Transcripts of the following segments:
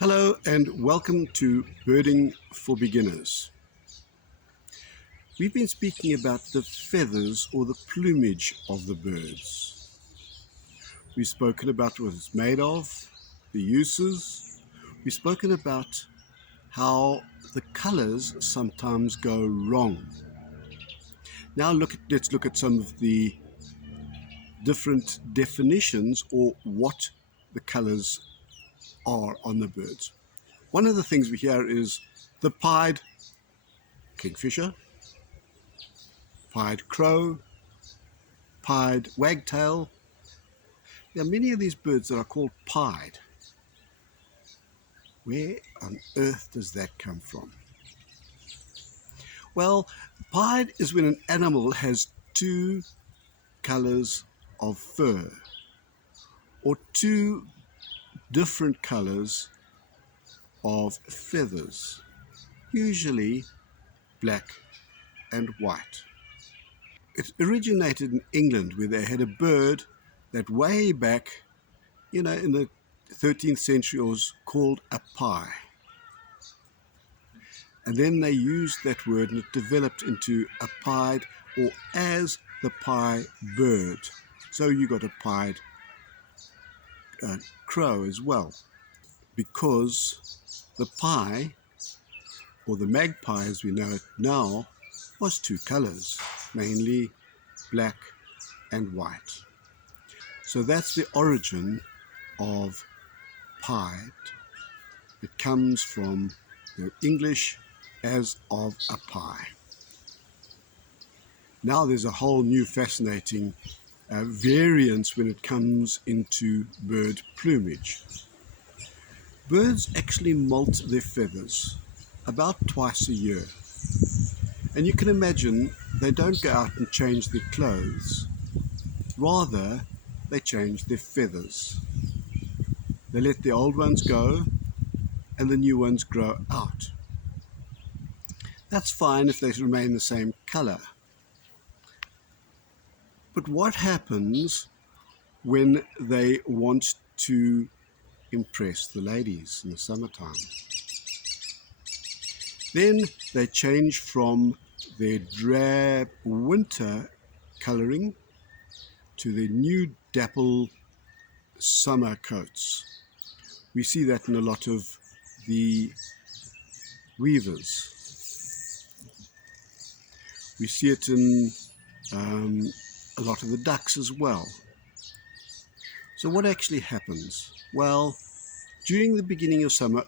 Hello and welcome to Birding for Beginners. We've been speaking about the feathers or the plumage of the birds. We've spoken about what it's made of, the uses. We've spoken about how the colors sometimes go wrong. Now let's look at some of the different definitions or what the colors are on the birds. One of the things we hear is the pied kingfisher, pied crow, pied wagtail. There are many of these birds that are called pied. Where on earth does that come from? Well, pied is when an animal has two colors of fur or two different colors of feathers, usually black and white. It originated in England where they had a bird that way back, in the 13th century was called a pie. And then they used that word and it developed into a pied or as the pie bird. So you got a pied crow as well, because the pie, or the magpie as we know it now, was two colors, mainly black and white. So that's the origin of pied. It comes from the English as of a pie. Now there's a whole new fascinating variance when it comes into bird plumage. Birds actually molt their feathers about twice a year. And you can imagine they don't go out and change their clothes. Rather, they change their feathers. They let the old ones go and the new ones grow out. That's fine if they remain the same color. But what happens when they want to impress the ladies in the summertime? Then they change from their drab winter coloring to their new dapple summer coats. We see that in a lot of the weavers. We see it in a lot of the ducks as well. So what actually happens? Well, during the beginning of summer,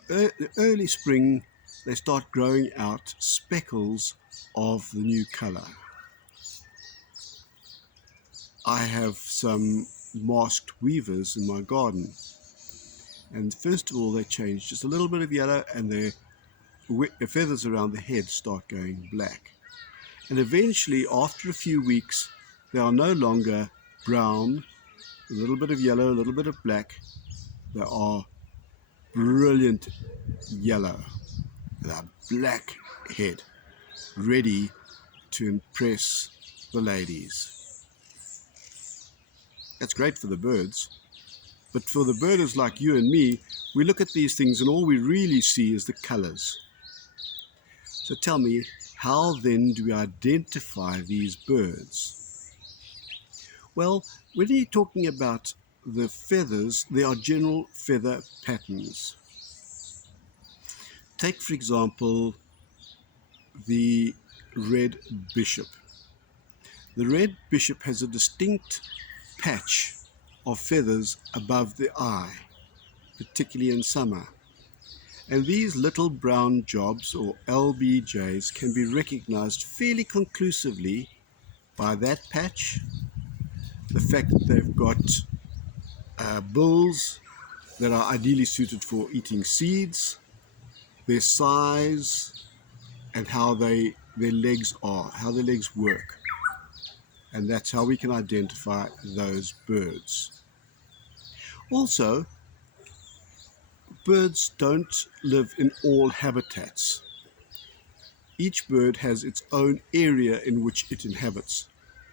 early spring, they start growing out speckles of the new color. I have some masked weavers in my garden. And first of all, they change just a little bit of yellow and their feathers around the head start going black. And eventually, after a few weeks, they are no longer brown, a little bit of yellow, a little bit of black. They are brilliant yellow, with a black head, ready to impress the ladies. That's great for the birds. But for the birders like you and me, we look at these things and all we really see is the colors. So tell me, how then do we identify these birds? Well, when you're talking about the feathers, there are general feather patterns. Take, for example, the red bishop. The red bishop has a distinct patch of feathers above the eye, particularly in summer. And these little brown jobs, or LBJs, can be recognized fairly conclusively by that patch, the fact that they've got bills that are ideally suited for eating seeds, their size, and how their legs are, how their legs work. And that's how we can identify those birds. Also, birds don't live in all habitats. Each bird has its own area in which it inhabits.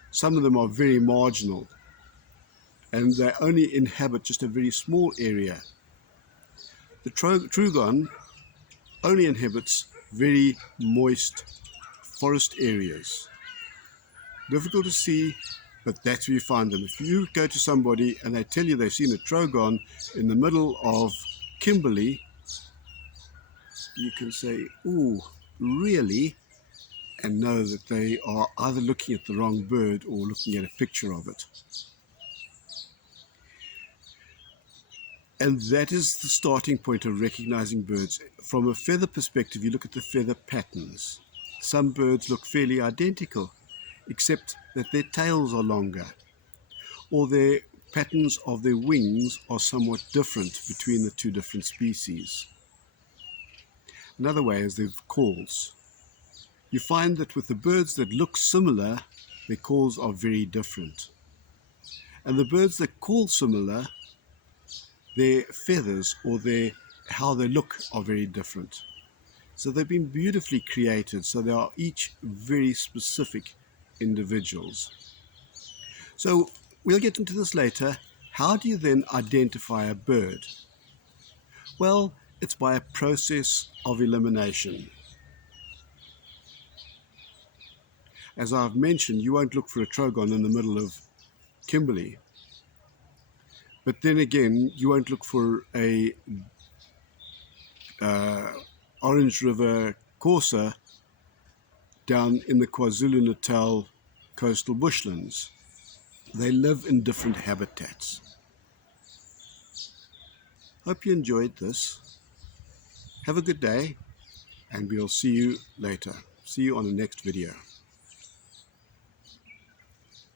Some of them are very marginal, and they only inhabit just a very small area. The Trogon only inhabits very moist forest areas. Difficult to see, but that's where you find them. If you go to somebody and they tell you they've seen a Trogon in the middle of Kimberley, you can say, "Ooh, really?" and know that they are either looking at the wrong bird or looking at a picture of it. And that is the starting point of recognizing birds. From a feather perspective, you look at the feather patterns. Some birds look fairly identical, except that their tails are longer, or their patterns of their wings are somewhat different between the two different species. Another way is their calls. You find that with the birds that look similar, their calls are very different. And the birds that call similar, their feathers or how they look are very different. So they've been beautifully created, so they are each very specific individuals. So we'll get into this later. How do you then identify a bird? Well, it's by a process of elimination. As I've mentioned, you won't look for a Trogon in the middle of Kimberley. But then again, you won't look for a Orange River Corsa down in the KwaZulu-Natal coastal bushlands. They live in different habitats. Hope you enjoyed this. Have a good day, and we'll see you later. See you on the next video.